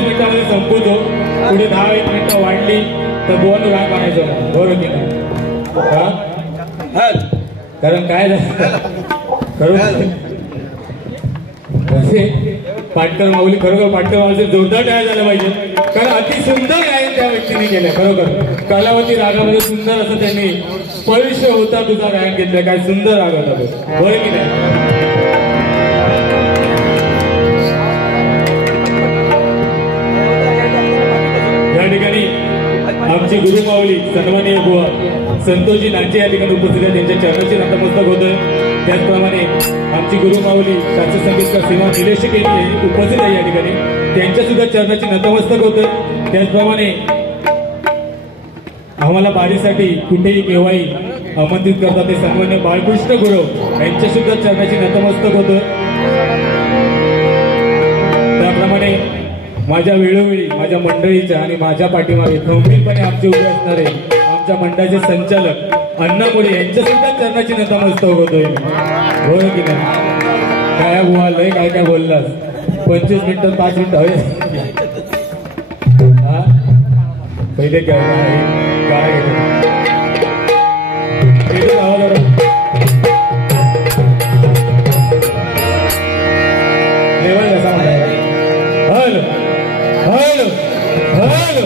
मिनिटांमध्ये संपवतो. पुढे 10-1 मिनिटं वाढली तर दोन राग बनायचं, बरोबर की नाही? कारण काय झालं पाटकर माऊली, खरोखर पाटकर माऊली जोरदार तयार झालं पाहिजे, कारण अति सुंदर गायन त्या व्यक्तीने केलं. खरोखर कालावधी रागामध्ये सुंदर असं त्यांनी स्पर्श होता तुझा गायन घेतलं. काय सुंदर राग होता तो, बरोबर की नाही? या ठिकाणी आमची गुरु माऊली सन्माननीय बुवा संतोषजी नाचे या ठिकाणी उपस्थित आहेत. त्यांच्या चरणाची नतमस्तक होतं. त्याचप्रमाणे आमची गुरु माऊली शास्त्रीय संगीतकार सीमा निलेश केली उपस्थित आहे या ठिकाणी, त्यांच्या सुद्धा चरणाची नतमस्तक होतं. त्याचप्रमाणे आम्हाला बारीसाठी कुठेही केव्हाही आमंत्रित करतात ते सन्माननीय बाळकृष्ण गुरव यांच्या सुद्धा चरणाची नतमस्तक होतं. त्याप्रमाणे माझ्या वेळोवेळी माझ्या मंडळीच्या आणि माझ्या पाठीमागे गंभीरपणे आमचे उभे असणारे आमच्या मंडळाचे संचालक अण्णा मोरे यांच्या सुद्धा चरणाची नतमस्तक होतोय. बरोबर की नाही? काय बुवा लय काय काय बोललास, 25 मिनिटं 5 मिनिटं हवे. हा पहिले काय लेवल कसा म्हणायला? हॅलो हॅलो हॅलो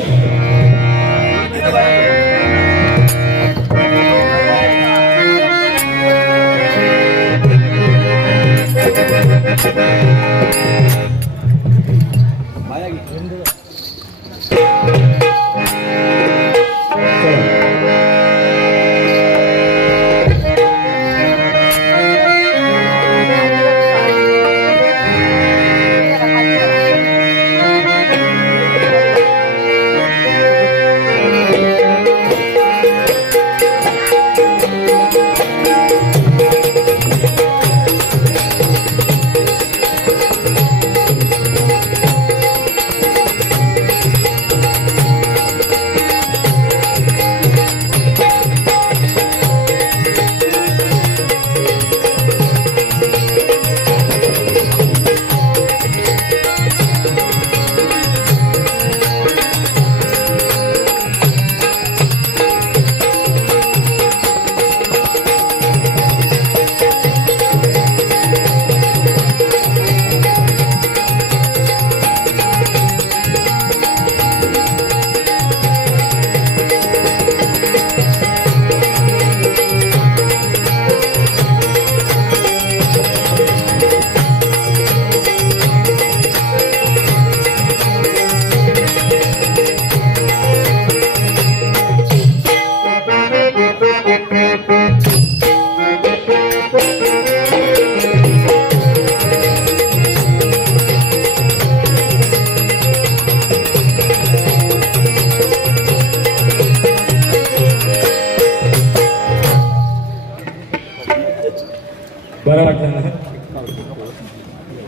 बरं वाटलं ना?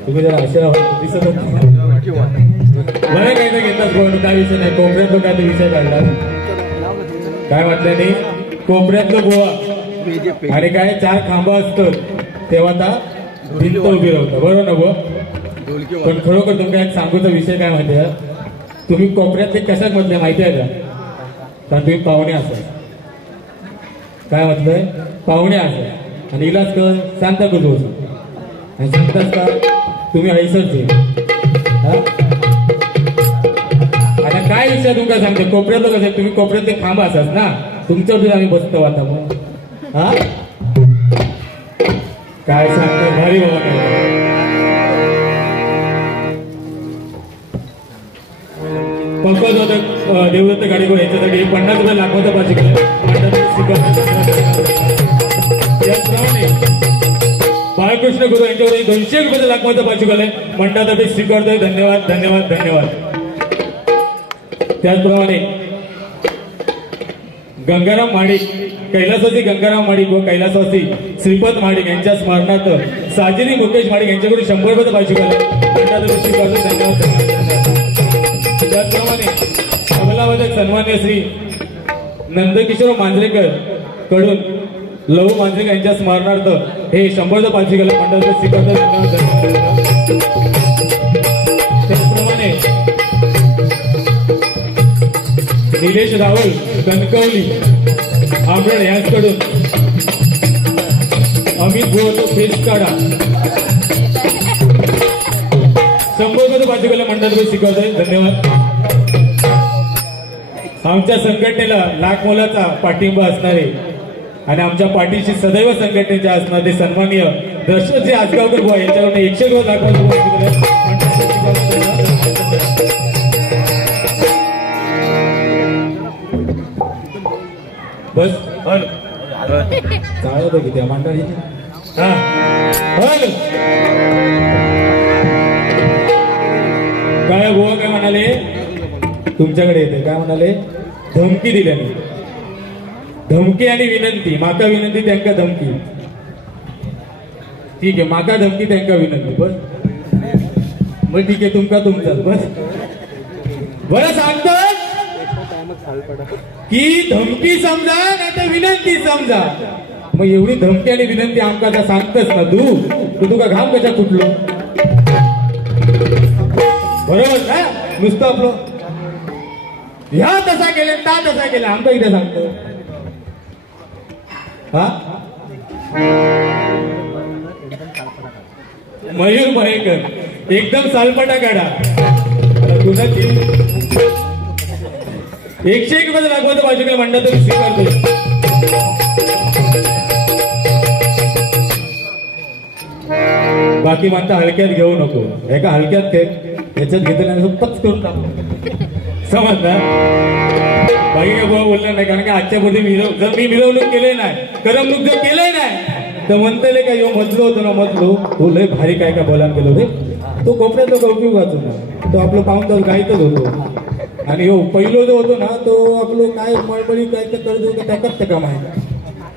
तुम्ही जरा अशा दिसत बरं काही तर घेतलाच बोलून काय विषय नाही. कोपऱ्यातलं काय तो विषय काढला, काय वाटलं नाही? कोपऱ्यातलं गोवा आणि काय 4 खांबा असतं तेव्हा आता भिंत उभी राहतं, बरोबर ना बुवा? पण खरोखर तुमचा एक सांगूचा विषय काय माहिती आहे? तुम्ही कोपऱ्यातले कशात म्हटले माहिती आहे का? कारण तुम्ही पाहुणे असाल. काय म्हटलंय? पाहुणे असाल आणि इलाज कर सांगता का तू आणि सांगताच का तुम्ही ऐसच आता काय विषय तुमका सांगते? कोपऱ्यातलं कसं तुम्ही कोपऱ्यातले खांब असाच ना, तुमच्यावरती आम्ही बसतो आता मग. हा काय सांगतो भारी बाबा. पंकज होतं देवदत्त गाडीवर याच्यासाठी 50 रुपये लागवत पाहिजे बाळकृष्ण गुरु यांच्यावर 200 रुपये लागवत पाहिजे गेले मंडळातर्फे स्वीकारतोय. धन्यवाद धन्यवाद धन्यवाद. त्याचप्रमाणे गंगाराम माडिक, कैलासवासी गंगाराम माडिक व कैलासवासी श्रीपद माडिक यांच्या स्मरणार्थ साजिनी मुकेश माडिक यांच्याकडून 100 रुपये पाहिजे गेले मंडळातर्फे स्वीकारतोय. धन्यवाद. त्याचप्रमाणे तबलावादक सन्मान्य श्री नंदकिशोर मांजरेकर कडून लहू मांजरेकर यांच्या स्मरणार्थ हे 100 पाचशे गेलं मंडळाचं स्वीकारतो. त्याचप्रमाणे निलेश राहुल कणकवली आमरण यांच्याकडून अमित भोर फेस काढा संभोगत भाजीपाला मंडळ शिकवतोय. धन्यवाद. आमच्या संघटनेला लाख मोलाचा पाठिंबा असणारे आणि आमच्या पाठीशी सदैव संघटनेचे असणारे सन्माननीय दर्शनजी आजगावकर बुवा यांच्याकडून 100 लाख बस चालत किती मंडळीची काय बुवा काय म्हणाले तुमच्याकडे येते काय म्हणाले धमकी दिल्याने धमकी आणि विनंती माका विनंती त्यांका धमकी ठीक आहे माका धमकी त्यांका विनंती बस मग ठीक आहे तुमका तुमचाच बस बरं सांगतात की धमकी समजा नाही तर विनंती समजा मग एवढी धमकी आणि विनंती आमका आता सांगतस ना तू तुका घाम कशा कुठलो बरोबर ना नुसतं आपलं ह्या तसा केले ता तसा केला आमका इथे सांगतो हा मयूर महेकर एकदम सालपटा काढा तुला 101 मध्ये लागवत भाजीकडे म्हणतात तरी स्वीकारतो. बाकी म्हणता हलक्यात घेऊ नको एका हलक्यात याच्यात घेतलं पच करून टाकू समजला बाकी काय बोललं नाही कारण की आजच्या पुढे जर मी मिरवणूक केले नाही करमणूक जर केलंय नाही तर म्हणतले का यो मजलो होतो ना मजलो तो लय भारी काय काय बोलायला गेलो रे तो कोपऱ्यात तो उपयोग वाचून तो आपलं पाहून तर गायतच होतो आणि हो पहिलो जो होतो ना तो आपलं काय मळमळी काय तर करतो का त्याकाच त्या काम आहे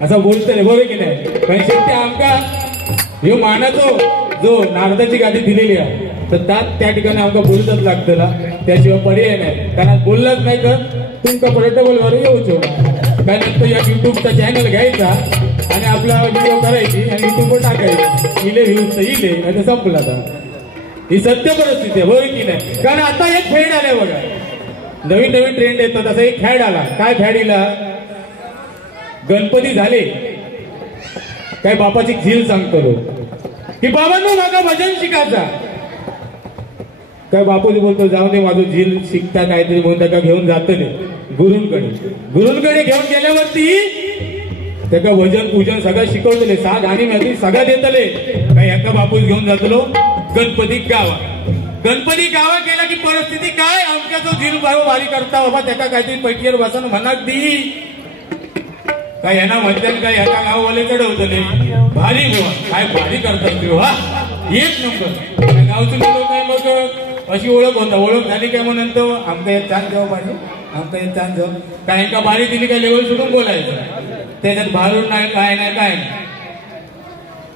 असं बोलतोय बरोबर की नाही पण शेवटी आमका ह्यो मानाचो जो नारदाची गादी दिलेली आहे तर त्या ठिकाणी आमका बोलतच लागतं ना त्याशिवाय पर्याय नाही कारण बोललाच नाही तर तुमका पोर्टेबल वर येऊच काय नंतर या युट्यूबचा चॅनल घ्यायचा आणि आपला व्हिडिओ करायची आणि युट्यूबवर टाकायची इले व्ह्यूज तर इले नाही तर संपला आता ही सत्य परिस्थिती आहे बरोबर की नाही कारण आता एक फॅड आलाय बघा नवीन नवीन ट्रेंड येतात असा एक फॅड आला काय फॅड इला गणपती झाले काय बापाची झील सांगतो की बाबांनो मागा भजन शिकायचा काय बापूजी बोलतो जाऊ दे माझं झील शिकता काहीतरी म्हणून त्या घेऊन जातले गुरुंकडे घेऊन गेल्यावरती त्याका भजन पूजन सगळं शिकवतले 6 गाणी माहिती सगळं देतले काय एका बापूस घेऊन जातलो गणपती गावा केला की परिस्थिती काय आमच्या जो झील भारी करता बाबा त्याका काहीतरी पैकीवर बसून म्हणत दी काय यांना म्हणतात काय एका गाववाले चढवतले भारी बुवा काय भारी करतात तू हा एक नंबर गावचं लोक काय मग अशी ओळख होता ओळख झाली काय म्हणून तो आमका एक चांद जेव्हा पाहिजे आमका एक चांद जेव्हा काय एका बारी दिली काय लेवल सोडून बोलायचं त्याच्यात भारून नाही काय नाही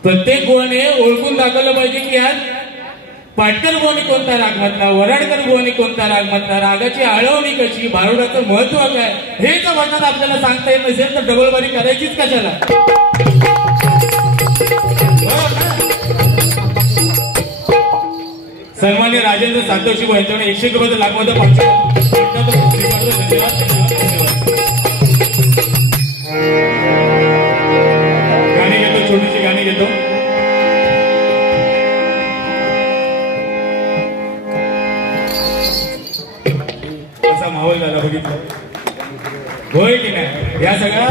प्रत्येक गुवाने ओळखून दाखवलं पाहिजे की आज पाटकर बुवानी कोणता राग म्हटला वराडकर बुवानी कोणता राग म्हटला रागाची आळवणी कशी भारुडाचं महत्व काय हे जर म्हणतात आपल्याला सांगता येत नसेल तर डबलबारी करायचीच कशाला सन्मान्य राजेंद्र सातोशी यांच्याकडे 100 रुपयाचं लागवत गाणी घेतो छोटीशी गाणी घेतो कसा माहोल झाला बघितलं होय की नाही या सगळ्या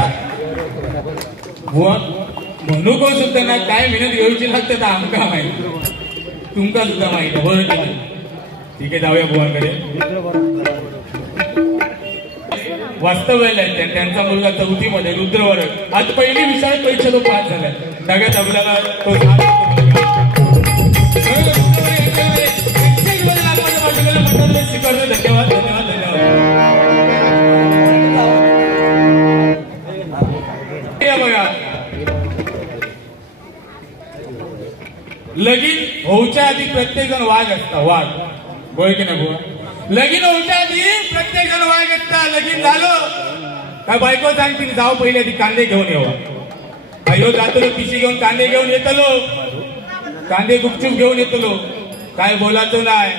म्हणू को सुद्धा ना काय मेहनत घ्यायची लागते तर आमका माहिती तुमका सुद्धा माहिती बरोबर की नाही ठीक आहे जाऊया बुवांकडे वास्तव्याला त्यांचा मुलगा 4थी मध्ये रुद्रवर्ग आज पहिली विशाळ परीक्षा तो पास झालाय सगळ्यात आपल्याला तो स्वीकारतो धन्यवाद धन्यवाद धन्यवाद बघा लगीन होऊच्या आधी प्रत्येक जण वाघ असता वाघ बोल की नाही बुवा लगीन होऊच्या आधी प्रत्येक जण वाघ असता लगीन झालं काय बायको सांगते जाऊ पहिले आधी कांदे घेऊन येवा बायो जातलो पिशी घेऊन कांदे घेऊन येतलो कांदे गुपचूप घेऊन येतलो काय बोलायचं नाही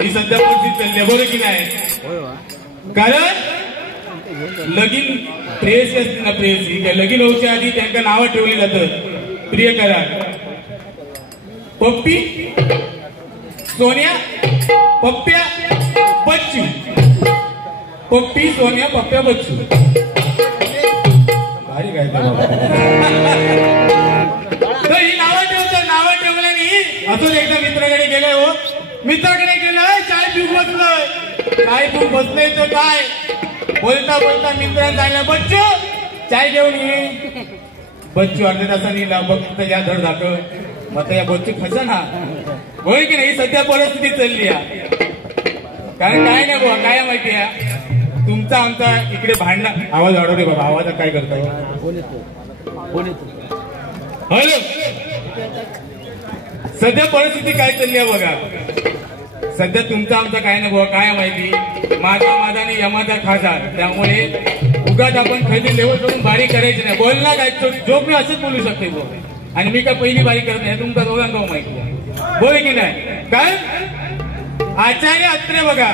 ही सध्या परिस्थिती चालली बरोबर की नाही कारण लगीन प्रेयसी असते ना, प्रेयसी त्या लगीन होऊच्या आधी त्यांना नावं ठेवली जातात प्रिय करार. पप्पी, सोन्या, पप्प्या, बच्चू. पप्पी, सोन्या, पप्प्या, बच्चू. भारी काय ही नावं ठेवतात. नावं ठेवल्याने असं एकदा मित्राकडे गेले. हो मित्राकडे गेलं, चाय पिऊन बसलोय. चाय पिऊन बसलोय तर काय बोलता बोलता मित्रांना सांगितलं, बच्चू चाय घेऊन ये. बच्चू अर्ध्या तासाने येला. बघ या धड दाखव. मग या बच्चू फसा ना, होय की नाही. सध्या परिस्थिती चालली आहे. कारण काय नाही बुवा, काय माहिती आहे तुमचा आमचा इकडे भांडणं. आवाज वाढवले बाबा, आवाजात काय करता. हॅलो, सध्या परिस्थिती काय चालली आहे बघा. सध्या तुमचा आमचा काय नाही बुवा, काय माहिती. माझा माझाने यमाचा खासदार. त्यामुळे उगाच आपण खाली लेवल करून बारी करायची नाही. बोलणार काय जोक मी असंच बोलू शकते बुवा. आणि मी काय पहिली बारी करत नाही, तुमचा दोघांना माहिती आहे. बोल की नाही. काय आचार्य अत्रे बघा,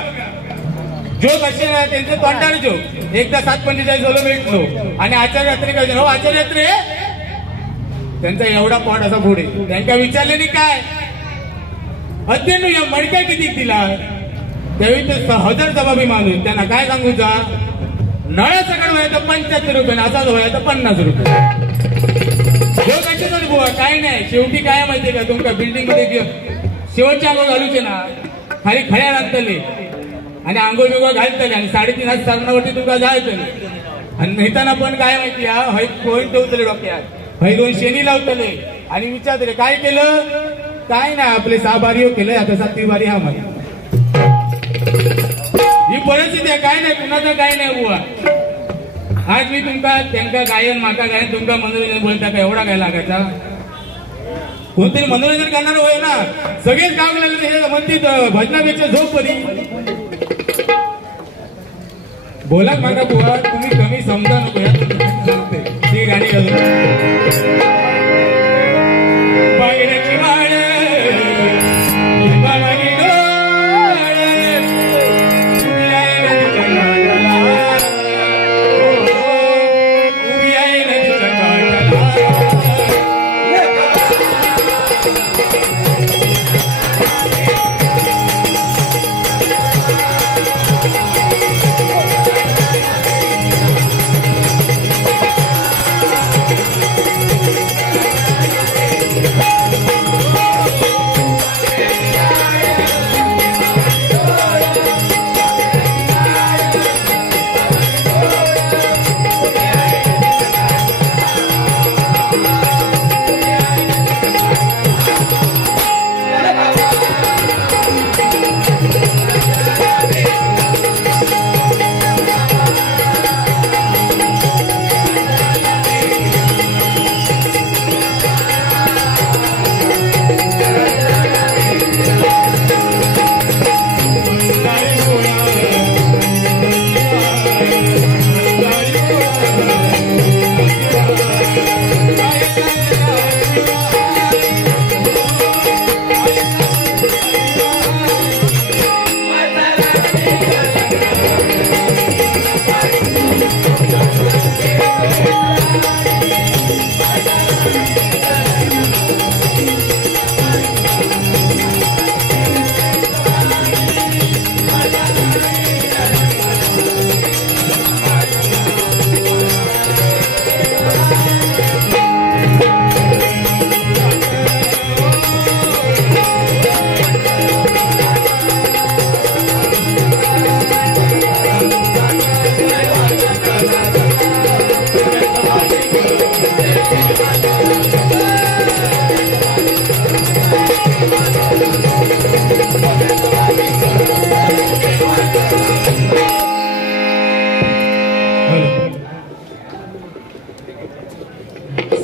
जोक असे ना त्यांचे तोंडाने जोक. एकदा 7:45 झालं भेटलो आणि आचार्य अत्रे काय हो आचार्य अत्रे, त्यांचा एवढा पॉट असा पुढे. त्यांना विचारले नाही काय अध्ययन या मडक्या किती दिला. त्यावेळी ते 1000 जबाबी माणूस. त्यांना काय सांगू जा, नळाचा कड व्हायचा 75 रुपये, असाच व्हायचा 50 रुपये. जोक कशासाठी बुवा, काय नाही. शेवटी काय माहितीये का तुमच्या बिल्डिंग मध्ये शेवटच्या अंघोळ घालूचे ना, खाली खड्या लागतले आणि आंघोळ बिंगोळ घालतले आणि 3.5 सारणावरती तुमका जायचं. आणि नेताना पण काय माहिती हय कोण ठेवतले डोक्यात, हय 2 शेणी लावतले आणि विचारतले काय केलं. काय नाही आपले 6 बारी केलंय, आता 7वी बारी हा मध्ये. ही परिस्थिती आहे. काय नाही कुणाचं काय नाही बुवा. आज मी तुमका त्यांका गायन माका गायन तुमका मनोरंजन बोलता का एवढा काय लागायचा. कोणतरी मनोरंजन करणार होय ना. सगळेच काम लागले म्हणते भजनापेक्षा झोप परी. बोला मागा बुवा, तुम्ही कमी समजा नको. या सांगते ती गाणी घालून पायऱ्याची वाड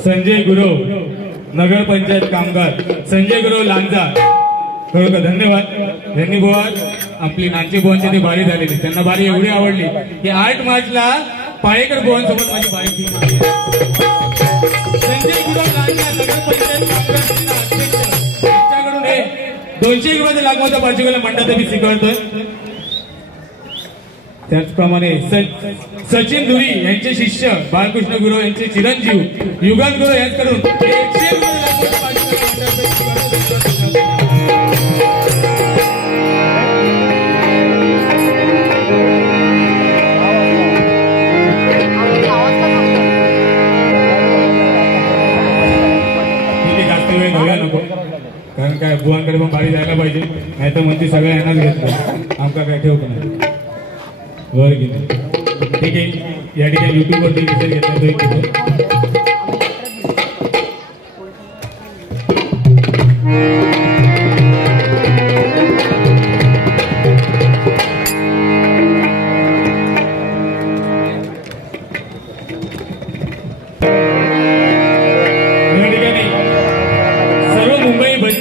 संजय गुरव नगर पंचायत कामगार संजय गुरव लांजा खरोखर धन्यवाद. त्यांनी बुवा आपली नाची बुवांची ती बारी झालेली, त्यांना बारी एवढी आवडली की 8 मार्चला पाळेकर बुवांसोबत माझी बारी संजय गुरव लांजा नगर पंचायत कामगार त्यांच्याकडून हे 200 रुपयाचा लागवाचा पार्टिक्युलर मंडळात मी स्वीकारतोय. त्याचप्रमाणे सचिन धुरी यांचे शिष्य बाळकृष्ण गुरव यांचे चिरंजीव युगल गुरव यांच्याकडून 100 नको, कारण काय बुवांकडे पण बारी जायला पाहिजे, नाही तर म्हणते सगळ्या यांनाच घेतलं आमका काय ठेवत नाही वर गेले. ठीक आहे, या ठिकाणी युट्यूब वरती विषय घेतला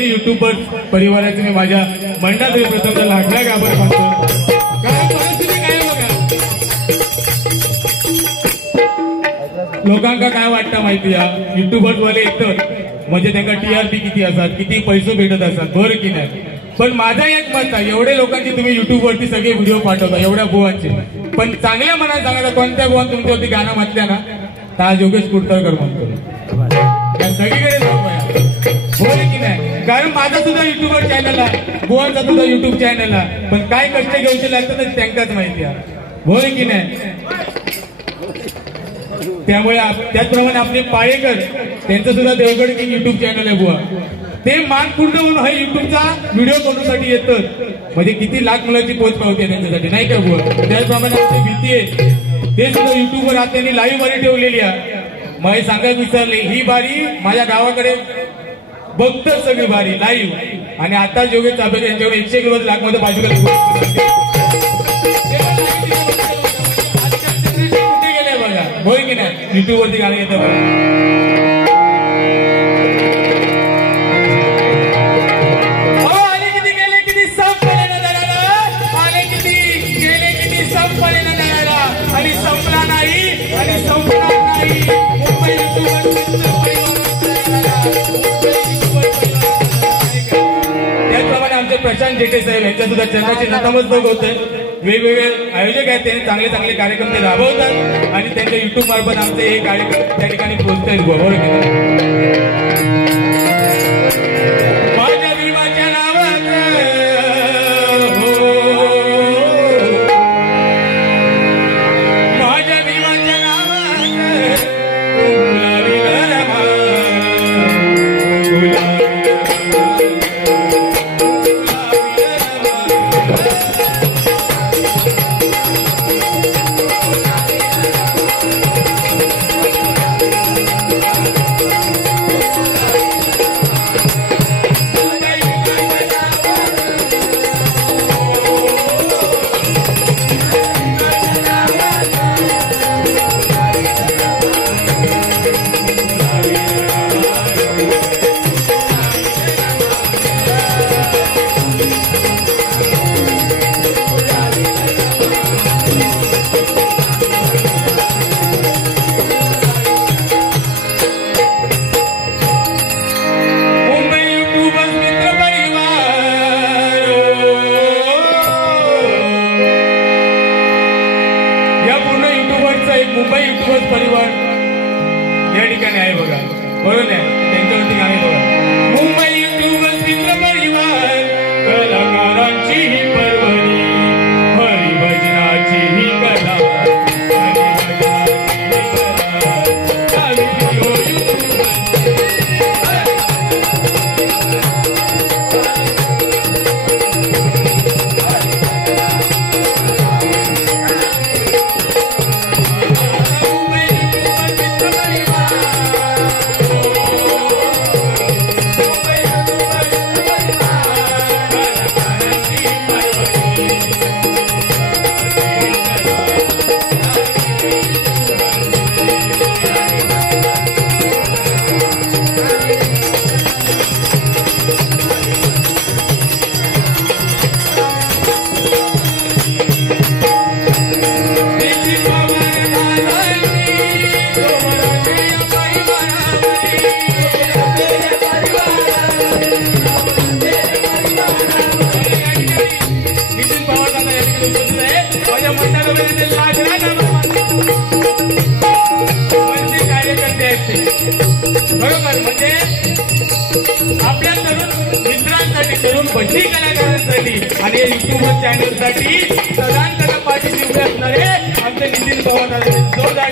युट्यूबर परिवाराचे मी माझ्या मंडळातले प्रथम लाखला आभार मानतो. कारण परिस्थिती काय बघा, लोकांना काय वाटतं माहिती आहे, युट्यूबर्स वाले येतात म्हणजे त्यांना TRP किती असतात, किती पैसे भेटत असतात, बरं की नाही. पण माझा एक मत आहे, एवढे लोकांचे तुम्ही युट्यूबवरती सगळे व्हिडिओ पाठवता एवढ्या बुवांचे, पण चांगल्या मनात सांगा कोणत्या बुवान तुमच्यावरती गाणं म्हटल्या ना तर आज योगेश कुडतरकर म्हणतो सगळीकडे जाऊ बोल की नाही. कारण माझा सुद्धा युट्यूबर चॅनल आहे, बुवांचा सुद्धा युट्यूब चॅनल आहे, पण काय कष्ट घ्यायचे लागतात त्यांनाच माहिती आहे, बोल की नाही. त्यामुळे त्याचप्रमाणे आपले पाळेकर त्यांचं सुद्धा देवगड किंग युट्यूब चॅनल आहे बुवा, ते मान पूर्ण होऊन हा युट्यूबचा व्हिडिओ बनवण्यासाठी येतात, म्हणजे किती लाख मुलाची पोच पावते त्यांच्यासाठी नाही का बुवा. त्याचप्रमाणे आपली भीती आहे ते सुद्धा युट्यूबवर आज त्यांनी लाईव्ह बारी ठेवलेली आहे. मला सांगायला विसरले, ही बारी माझ्या गावाकडे बघतात सगळी बारी लाईव्ह, आणि आता योगेश चाफेकर यांच्यावर 100 लाख मध्ये बाजू कुठे गेले बघा, होय की नाही. युट्यूब वरती गाणं येतं बघा. आणि संपला नाही आणि संपणार नाही. मुंबई त्याचप्रमाणे आमचे प्रशांत जेठे साहेब यांच्या सुद्धा चंद्राचे नतमस्तक होत आहे. वेगवेगळे आयोजक आहेत, त्यांनी चांगले चांगले कार्यक्रम ते राबवतात आणि त्यांच्या युट्यूब मार्फत आमचे हे कार्यक्रम त्या ठिकाणी पोहोचतायत. बरोबर माझ्या भीमाच्या नावात मुंबई युट्यूबर्स परिवार या ठिकाणी आहे बघा, बरोबर आहे. त्यांच्यावरती गाणे बघा. मुंबई युट्यूबर्स मित्र परिवार, कलाकारांची ही पर्वणी, हरिभजनाची ही कला, उपस्थित आहे माझ्या मंडळामध्ये म्हणजे कार्यकर्ते आहेत ते बरोबर म्हणजे आपल्या तरुण मित्रांसाठी तरुण भजी कलाकारांसाठी आणि युट्यूब चॅनलसाठी सदांतर पाठीशी उभे असणारे आमचे नितीन पवार जोरदार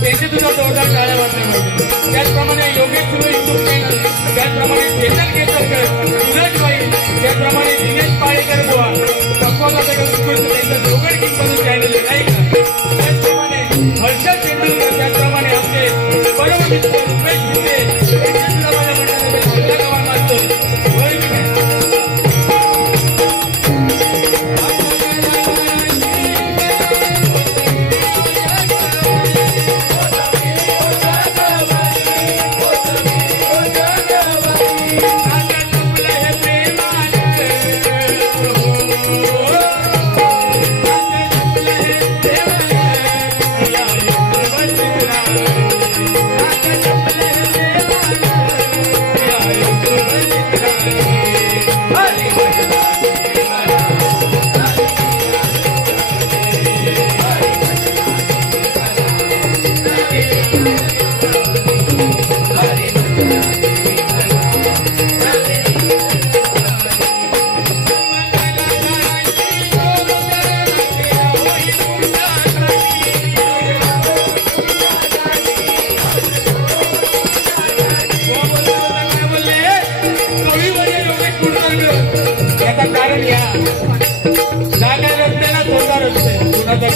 त्यांचे तुझा जोरदार टाळ्या वाजल्या पाहिजे त्याचप्रमाणे योगेश सुरू युट्यूब चॅनल त्याचप्रमाणे चेतन केसरकर सुरज बाई त्याचप्रमाणे दिनेश पाळेकर बुवा त्यांचं जोगड किंमत चॅनल आहे त्याचप्रमाणे हर्षद तेंडुलकर त्याचप्रमाणे आमचे परम मित्र रुपेश शिंदे त्यांच्या सुद्धा माझ्या मंडळामध्ये मोठ्या गवान मानतो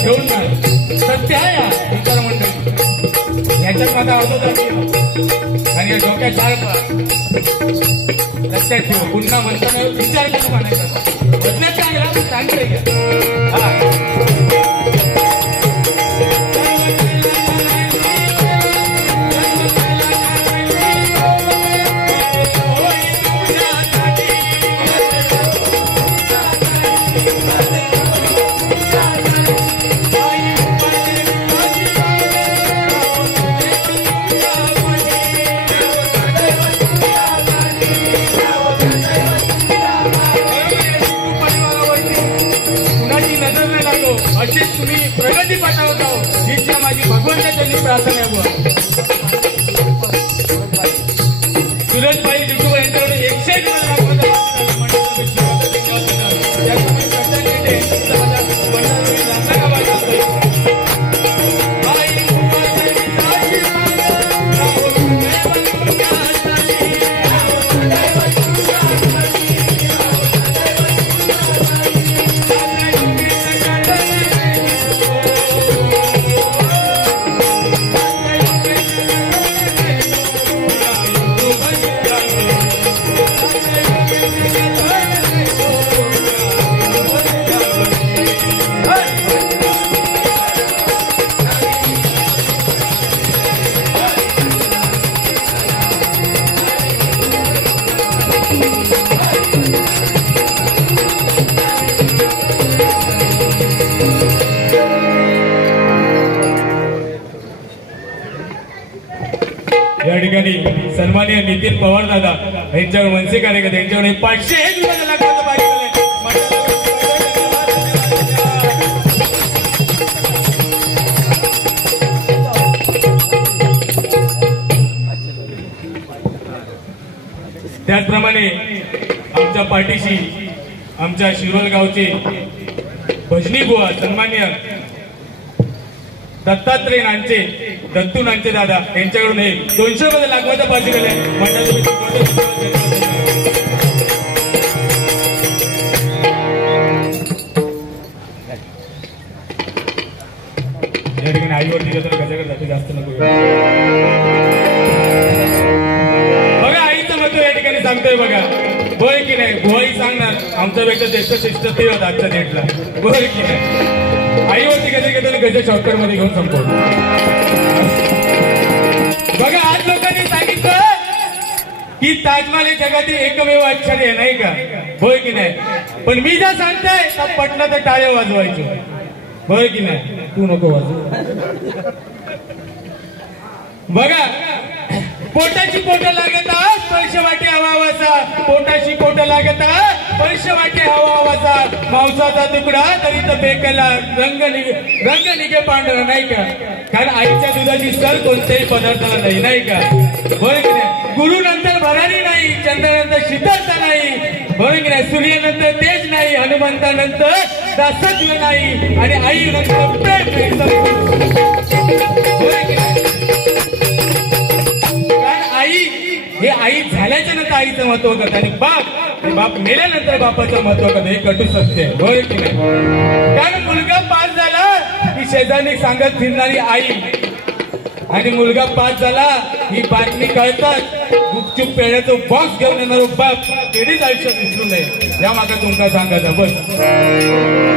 घेऊन नाही सत्य आहे विचार मंडळी याच्यात माझा अर्थ आणि डोक्यात चालका लक्षात ठेव पुन्हा म्हणताना विचार करून म्हणायचा बदल्यात चांगला चांगले घ्या अशीच तुम्ही प्रगती पाठवत आहो हीच माझी भगवंताची प्रार्थना आहे सुरजबाई युट्यूब यांच्याकडे 101 या ठिकाणी सन्माननीय नितीन पवार दादा यांच्यावर मनसे कार्यकर्ते यांच्यावर 501 लाखाचं पाहिजे त्याचप्रमाणे आमच्या पाठीशी आमच्या शिरोळ गावचे भजनी बुवा सन्मान्य दत्तात्रय नांचे दत्तू नांचे दादा यांच्याकडून 200 लाखवाचा पाठी केले या ठिकाणी आईवर दिलं तर कशाकडे जाते जास्त नको बघा आईचं महत्व या ठिकाणी सांगतोय बघा होय की नाही होय आई सांगणार आमचा बेटा देश शिस्त ते होत आजच्या डेटला बरं की नाही आई होती कधी कधी कशा शॉर्टकट मध्ये घेऊन संपवतो. बघा आज लोकांनी सांगितलं की ताजमहाल हे जगातील एकमेव आश्चर्य आहे नाही का होय की नाही पण मी जर सांगताय तर पटलं तर टाळ्या वाजवायचो होय की नाही तू नको वाजव. बघा पोटाची पोट लागत स्पर्श वाटे हवावाचा पोटाची पोट लागत स्पर्श वाटे हवावाचा मांसाचा तुकडा तरी तर बेकला रंग निघे पांढरा नाही का कारण आईच्या दुधाची सर कोणत्याही पदार्थाला नाही नाही का बरं की नाही. गुरु नंतर भरारी नाही चंद्रानंतर शीतलता नाही बरं की नाही सूर्यानंतर तेज नाही हनुमंतानंतर दासत्व नाही आणि आई नंतर प्रेम नाही. हे आई झाल्याच्या नंतर आईचं महत्व करत आणि बाप मेल्यानंतर बापाचं महत्व करत हे कटू सत्य आहे होय की नाही. कारण मुलगा पास झाला ही शेजारी सांगत फिरणारी आई आणि मुलगा पास झाला ही बातमी कळतात गुपचूप पेढ्याचं बॉक्स घेऊन येणार बाप कधीच आयुष्यात विसरू नये या मागे तुमका सांगायचं बस.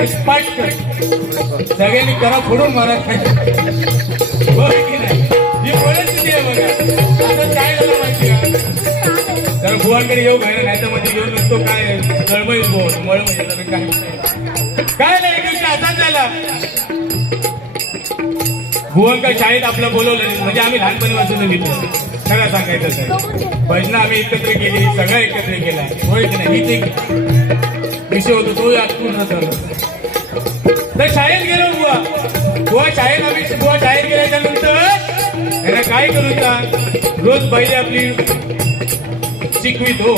आणि पाठ कर सगळ्यांनी करा फोडून मारा बघ की नाही ही परिस्थिती आहे बघा. आता काय झालं माहिती का तर बुवांकडे येऊ घरी नाही तर मध्ये येऊन नसतो काय तळमळीत बोल मळ म्हणजे काय नाही एक दिवशी असाच झाला. बुवांका शाळेत आपलं बोलवलं म्हणजे आम्ही लहानपणी वाचून घेतलं सगळं सांगायचं भजनं आम्ही एकत्र केली सगळं एकत्र केला होय की नाही हीच एक विषय होतो तो पूर्ण झाला. तर शाळेत गेलो बुवा शाळेत गेल्याच्या नंतर याला काय करू का रोज बाईले आपली शिकवित हो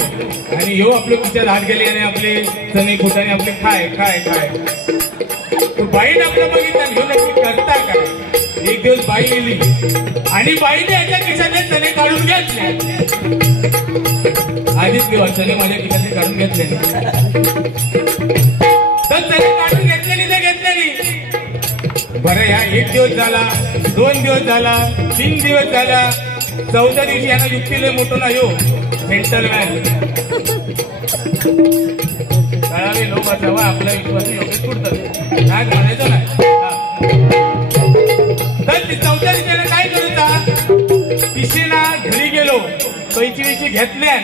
आणि येऊ आपलं कुठच्या हात गेले आणि आपले चणे फुटाने आपले खाय खाय खाय बाईने आपलं बघितलं घेऊन नक्की करता काय. एक दिवस बाई गेली आणि बाईने याच्या खिशाने चणे काढून घेतले. आधीच किंवा चणे माझ्या खिशाने काढून घेतले तर चणे काढून घेतले नाही ते घेतले नाही. बरं या एक दिवस झाला 2 दिवस झाला 3 दिवस झाला 14 दिवशी यांना युक्तीले मोठं ना येऊ सेंटरमॅन कळावे लोक असावा आपला विश्वास योग्य सुटतात काय म्हणायचं नाही. तर 14 दिवसाला काय करूचा पिशेना घरी गेलो पैची घेतल्या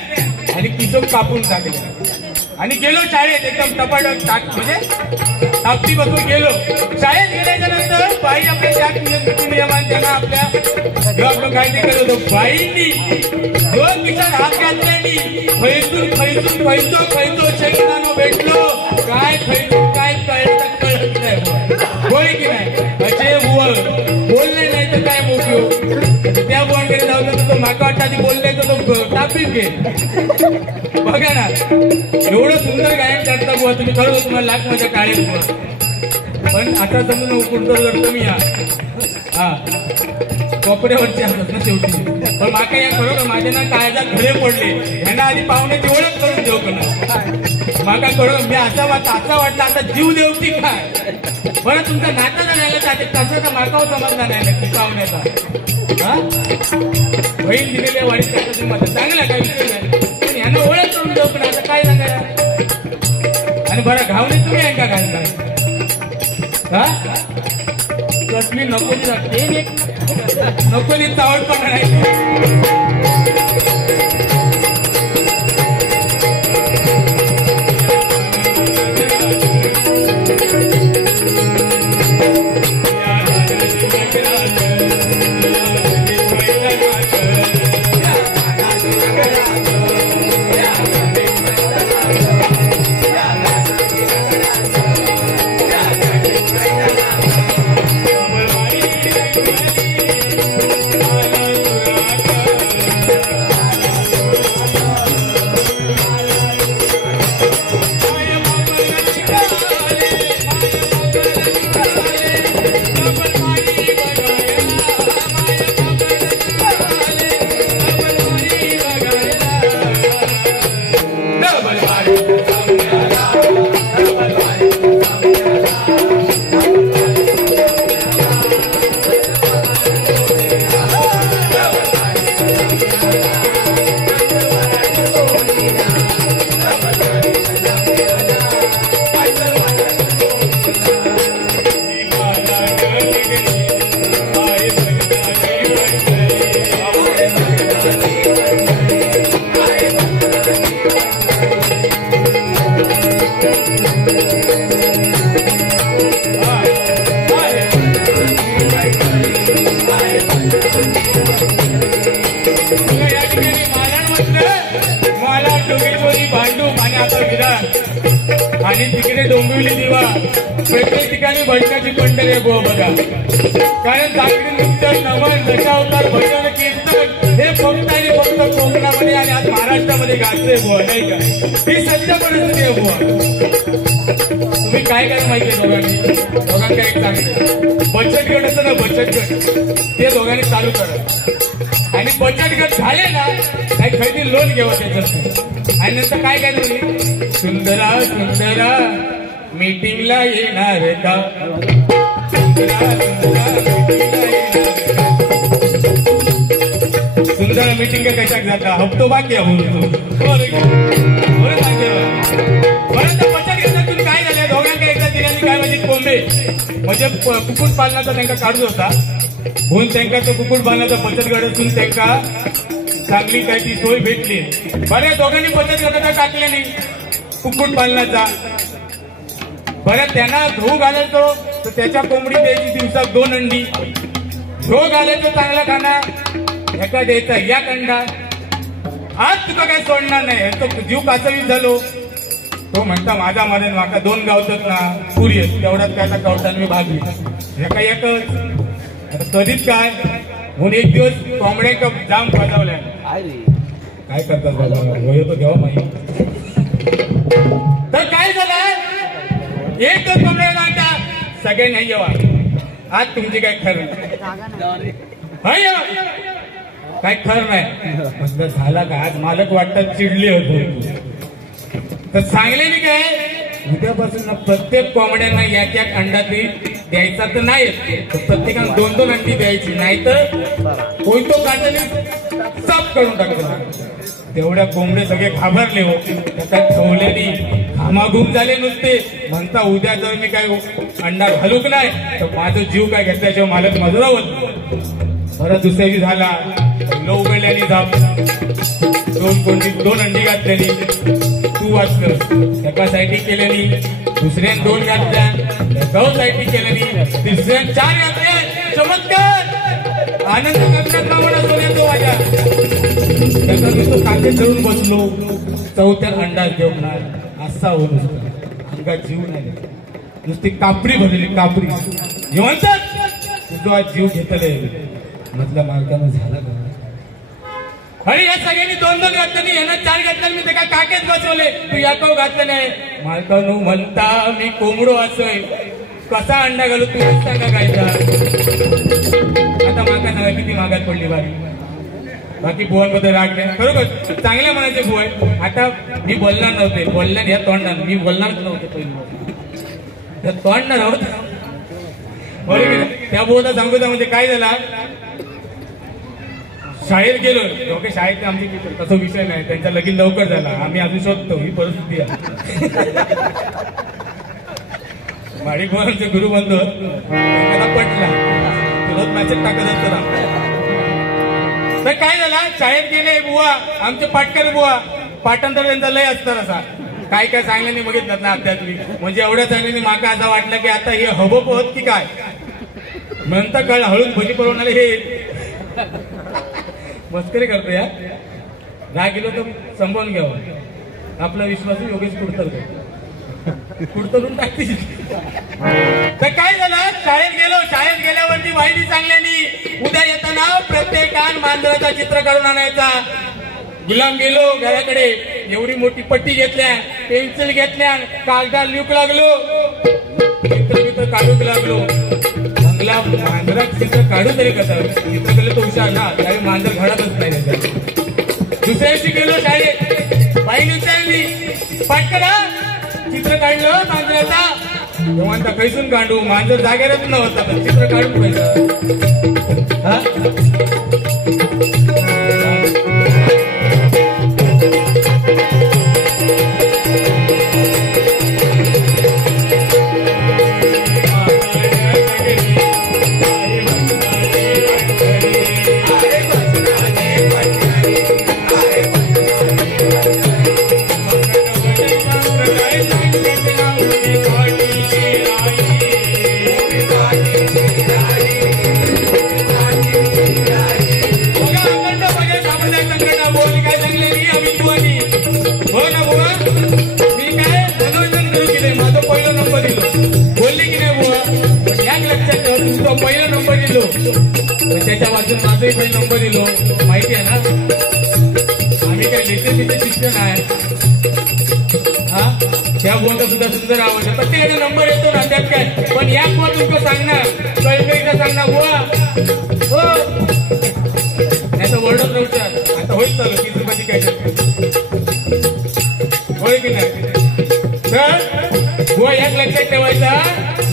आणि किसो कापून टाकले आणि गेलो शाळेत एकदम टपाट म्हणजे तापती बसून गेलो. शाळेत गेल्याच्या नंतर बाई आपल्या त्या नियमान त्यांना आपल्या आपण काय ते करत होतो बाईंनी दोन दिवसात हात घातल्यानी खैसो शेंगदाणा भेटलो काय खैसो काय कळत नाही होय की नाही असे बोलले नाही तर काय मोठी त्या बोलकडे जाऊ तर तो माका वाटत आधी बोलले तर तो टापीत घे बघा ना एवढं सुंदर गायन करता बुवा तुम्ही खरं तुम्हाला लाख माझ्या काळे बुवा पण आता समजून उकडतो जर तुम्ही हा कोपऱ्यावरचे असतात ना शेवटी पण माका या खरोखर माझ्या ना काळजात खरे पडले यांना आधी पाहुण्याची ओळख करून देऊ का माका खरोखर मी असा वाटला आता जीव देऊ की काय पण तुमचा नाता जाण्याला तसा माकाव समजणार नाही नक्की पाहुण्याचा हा बहीण दिलेल्या वाढीत त्याचा तुम्ही म्हणता चांगला काय विषय नाही पण यांना ओळख करून देऊ पण आता काय सांगायला आणि बरं घावणे तुम्ही आहे का घालताय हा कसली नकोली जाते नकोली चावड पण नाही. आणि तिकडे डोंबिवली दिवा प्रत्येक ठिकाणी भजनाची पंढरी आहे बुवा बघा कारण जागरी नृत्य नमन दशावतार भजन कीर्तन हे फक्त आणि फक्त कोकणामध्ये आणि आज महाराष्ट्रामध्ये गाजते बुवा नाही का ही सत्य परिस्थिती आहे बुवा. तुम्ही काय करा माहिती आहे दोघांना एक सांगते बचत गट असतं ना बचत गट ते दोघांनी चालू करा आणि बचत गट झाले ना काही खरेदी लोन घ्यावं त्याच्यात आणि नंतर काय काय तुम्ही सुंदरा सुंदरा मीटिंगला येणार का सुंदर मीटिंग कशाक जाता हप्तो बाकी बरं बचत गटातून काय झालं दोघांना एकदा दिल्याने काय कोंबडे म्हणजे कुक्कुट पालनाचा त्यांना काढून होता म्हणून त्यांना तो कुक्कुट पालनाचा बचत गट असून त्यांना चांगली काही ती सोय भेटली. बऱ्याच दोघांनी बचत गटाचा टाकले नाही कुक्कुट पालनाचा. बऱ्याच त्यांना गहू घालायचो तर त्याच्या कोंबडी द्यायची दिवसात 2 अंडी. गहू घालायचो चांगला खाना ह्याका द्यायचा या अंडा. आज तुका काय सोडणार नाही तो जीव काचवीत झालो. तो म्हणता माझा मारेन माका 2 गावतात ना पुरी तेवढ्यात काय कवटान मी भागली ह्याका एकच. आता कधीच काय म्हणून एक दिवस कोंबड्या जाम फसवल्या. काय करतात बाबा तो घ्यावा माहिती. तर काय झालं एकच कोंबड्या आणता सगळे नाही येवा. आज तुमची काय खरं काय खरं नाही म्हटलं झाला का. आज मालक वाटतात चिडले होते तर सांगलेली काय उद्यापासून प्रत्येक कोंबड्यांना एक अंडा द्यायचा तर नाही प्रत्येकाला 2-2 अंडी द्यायची नाही तर कोणतो काटाने साफ करून टाकतो. तेवढ्या कोंबडे सगळे घाबरले होते त्याच्यात ठेवल्याने घामाघूम झाले नुसते. म्हणता उद्या जर मी काय अंडा घालूक नाही तर माझा जीव काय घेतल्याशिवाय मालक माझं राहत. बरं दुसऱ्याची झाला लो उघडल्याने जाप 2 अंडी घातल्याने तू वाचलं एका साईडी केल्याने दुसऱ्यान 2 घातल्या एका साईडी केल्याने तिसऱ्यान 4 घातल्या. चमत्कार आनंद करण्यात म्हणा सोन्याचा वाजा. त्याचा मी तो काटे धरून बसलो 4थ्या अंडाच जेवणार असा हो नुसतं अंगात जीव नाही नुसती कापडी भरलेली कापडी म्हणतात तुझा आज जीव घेतले. म्हटलं मालकानं झाला का अरे या सगळ्यांनी 2-2 घातलं नाही यांना 4 घातलं मी ते काय काकेच बसवले तू या कौ घातलं नाही. मालकानं म्हणता मी कोंबडो असोय कसा अंडा घालू तू सांगा कायचा. आता माका सांगा किती मागात पडली बारी. बाकी बुवांबद्दल राग नाही खरोखर चांगल्या म्हणायचे बुवा. आता मी बोलणार नव्हते बोलणार या तोंडानं मी बोलणारच नव्हते पहिली तोंड नव्हतं बरोबर. त्या बुवाला सांगू म्हणजे काय झाला शाळेत गेलो ओके शाळेत आमची तसा विषय नाही त्यांचा लगीन लवकर झाला आम्ही अजून शोधतो ही परिस्थिती आहे. माडिक बुवांचे गुरु बंधू त्याला पटला तुला मॅसेज टाकत असतो. तर काय झाला शाळेत गेले बुवा आमचे पाटकर बुवा पाठांतर त्यांचा लय असतात असा काय काय सांगल्याने बघितलं ना अध्यात्मिक म्हणजे एवढ्या सांगल्याने माका असं वाटलं की आता हे हवं पोहत की काय म्हणता कळ हळून भजी पळवणारे हे मस्करी करतो या. राग गेलो तर संपवून घ्यावं आपला विश्वास योगेश कुडतरून टाकते. तर काय झालं शाळेत गेलो शाळेत गेल्यावरती वाईटी चांगल्यानी उद्या येताना प्रत्येकान मांजराचा चित्र काढून आणायचा. गुलाम गेलो घराकडे एवढी मोठी पट्टी घेतल्या पेन्सिल घेतल्या कागदा लिहूक लागलो चित्र काढूक लागलो. चांगला मांजरात चित्र काढू तरी कसं चित्र केलं तो हुशार ना त्यावेळी मांजर घडतच नाही त्याच्या. दुसऱ्या दिवशी गेलो शाळेत बाईने विचारली पाटकरा चित्र काढलं मांजराचा तेव्हा कैसून काढू मांजर जागेवरच नव्हता चित्र काढून पाहिजे. हा पहिला नंबर दिलो त्याच्या बाजून माझाही पहिला नंबर दिलो माहिती आहे ना आम्ही काय लेते शिक्षण आहे. हा त्या बोलता सुद्धा सुंदर आवडतं प्रत्येकाचा नंबर येतो ना त्यात काय पण या बुवा तुमचं सांगणार कळकळीचं सांगणार बुवा हो नाही तर ओरडत नव्हतं आता होईल चालू 30 रुपयाची काय होय की नाही. तर बुवा एक लक्षात ठेवायचा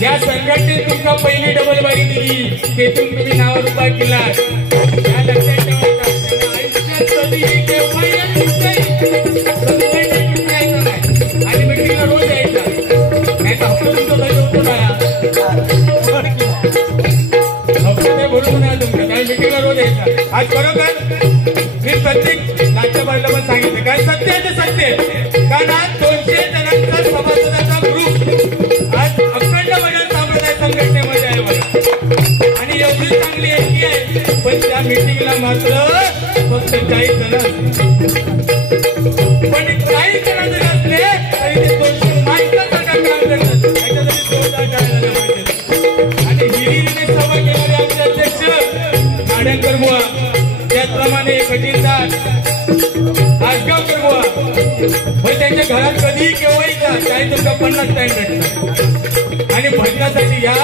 या संघटनेत तुमका पहिली डबल बारी दिली तेथून तुम्ही नाव रुपये केला या लक्षात ठेवायचा. आयुष्यात कधी आणि मिटिंगला रोज यायचा नाही तर हप्ता तुमचा काही होतो ना द्यायचा. आज बरोबर मी प्रत्येक नाट्यबाईला पण सांगितलं काय सत्य आहे ते सत्य आहे. कारण आज 200 जणांचा सभासदाचा ग्रुप आज अखंड भजन संप्रदाय संघटनेमध्ये आहे बघा. आणि एवढी चांगली एकी आहे पण त्या मीटिंगला मात्र फक्त 40 जण. पण 40 जण जरी असले तरी ते 200 माणसांचा काम करतात. याच्यासाठी जोरदार टाळ्या झाल्या पाहिजेत. आणि हिरिरीने सभा केणारे आमचे अध्यक्ष नाड्यांकर बुवा, त्याचप्रमाणे खजिनदार आसगावकर बुवा, पण त्यांच्या घरात कधीही केव्हाही जा 40 का 50 टाइम भेटतात. आणि भजनासाठी या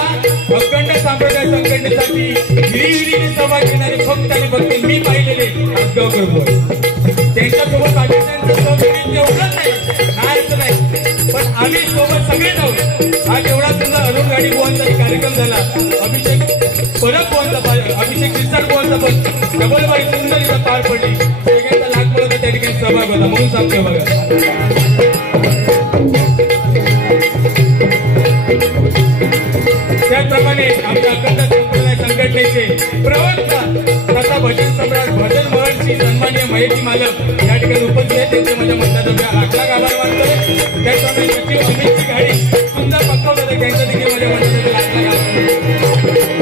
अखंड संप्रदाय संघटनेसाठी हिरिरीने सभा घेणारे फक्त आणि फक्त मी पाहिलेले आसगावकर बुवा. त्यांच्यासोबत बाकीच्यांचं सहकार्य एवढंच नाही असं नाही, पण आम्ही सोबत सगळे जाऊ. आज एवढा सुद्धा अरुण गाडी बुवांचा कार्यक्रम झाला. अभिषेक परब बुवांचा, अभिषेक शिरसाट बुवांचा पण डबलबाई सुंदर इथं पार पडली. सगळ्यांचा लाख मला त्या ठिकाणी सहभाग होता म्हणून सांगते बघा. त्याचप्रमाणे आमच्या अखंड संप्रदाय संघटनेचे प्रवक्ता तथा भजन सम्राट भजन महर्षी सन्मान्य महेश मालक या ठिकाणी उपस्थित आहेत. त्यांचे माझ्या मंडळाचा लाख आभार मानतोय. त्याचप्रमाणे सचिव अमितची गाडी सुंदर पक्कवत होते, त्यांच्या देखील माझ्या मंडळाचा लाख आभार.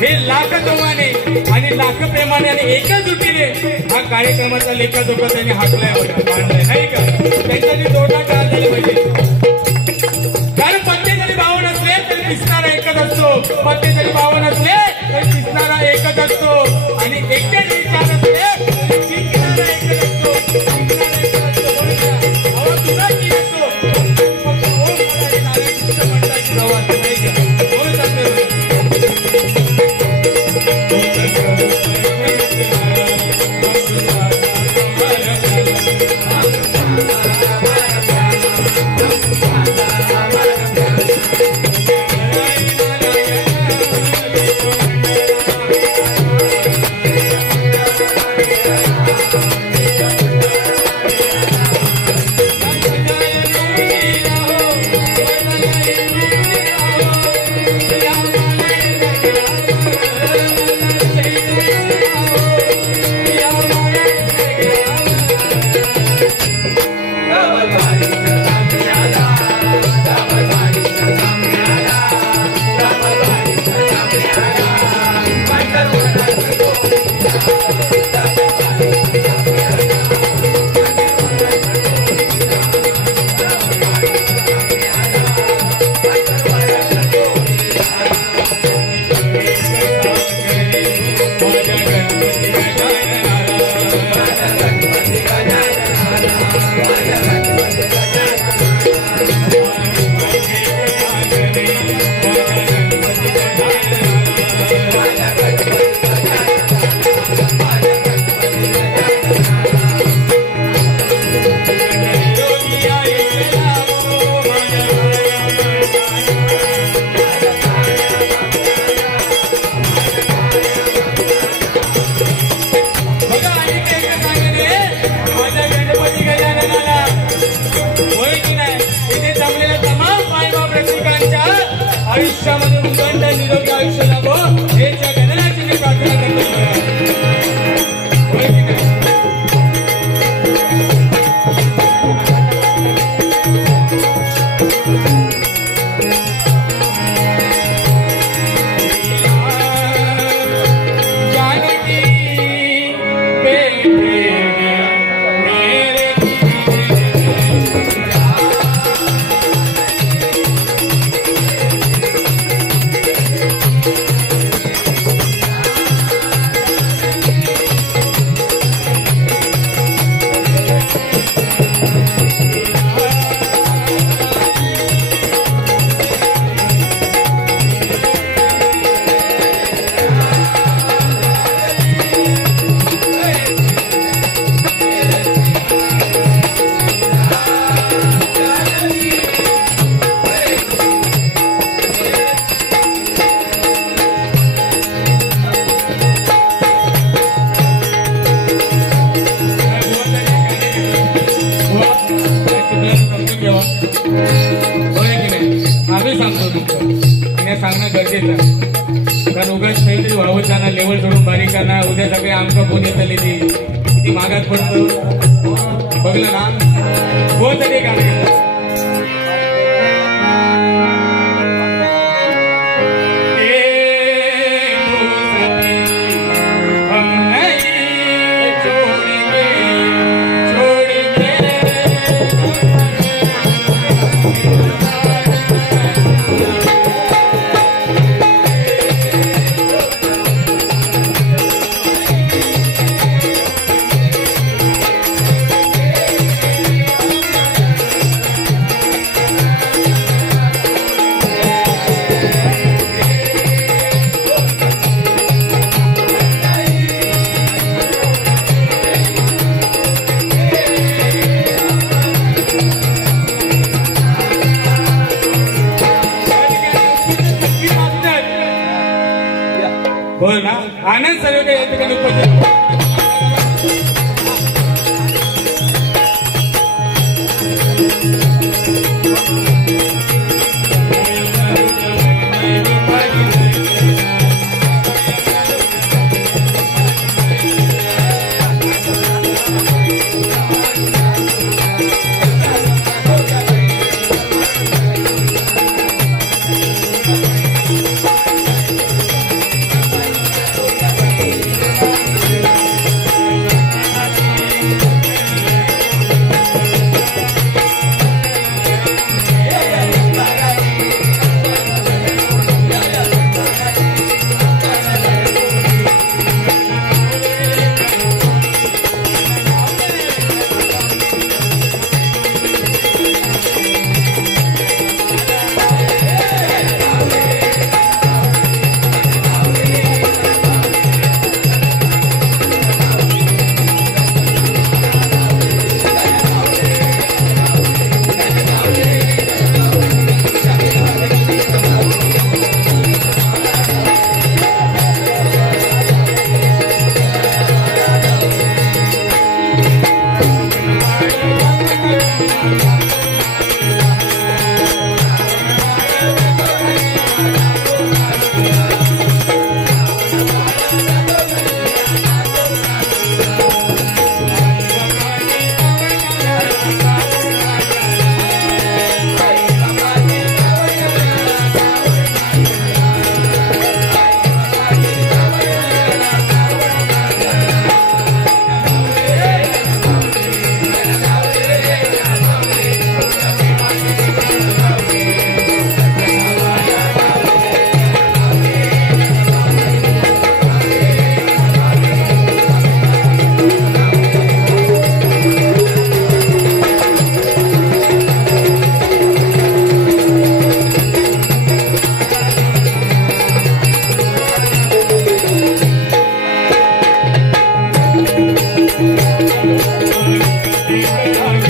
हे लाख जोमाने आणि लाख प्रेमाने आणि एकजुटीने हा कार्यक्रमाचा लेखाजोखा त्यांनी हाकलाय मांडलाय नाही का. त्यांच्यानी जोरदार टाळ्या झाल्या पाहिजे. कारण पत्ते जरी भाव नसले तरी दिसणारा एकच असतो. पत्ते जरी भाव नसले तरी दिसणारा एकच असतो. आणि एकटेच विचार असले तरी जिंकणारा एकच असतो. जिंकणारा एकच असतो. आवाज तुला की असतो फक्त ओम मराठी नारायण शिष्य मंडळाची आवाज नाही का. बोल सांगतो आयुष्यामध्ये उदंड निरोगी आयुष्य लाभो हेच या गणनाची मी प्रार्थना करतो. होय की नाही? सांगणं गरजेचं आहे कारण उगाच काहीतरी वाहत जाणार लेवल सोडून बारीक करणार उद्या सगळे आमका फोन येतले ती किती मागात पडतो बघलं ना कोण तरी गाणं बोल ना आनंद सर्व काही या ठिकाणी उपस्थित Thank you.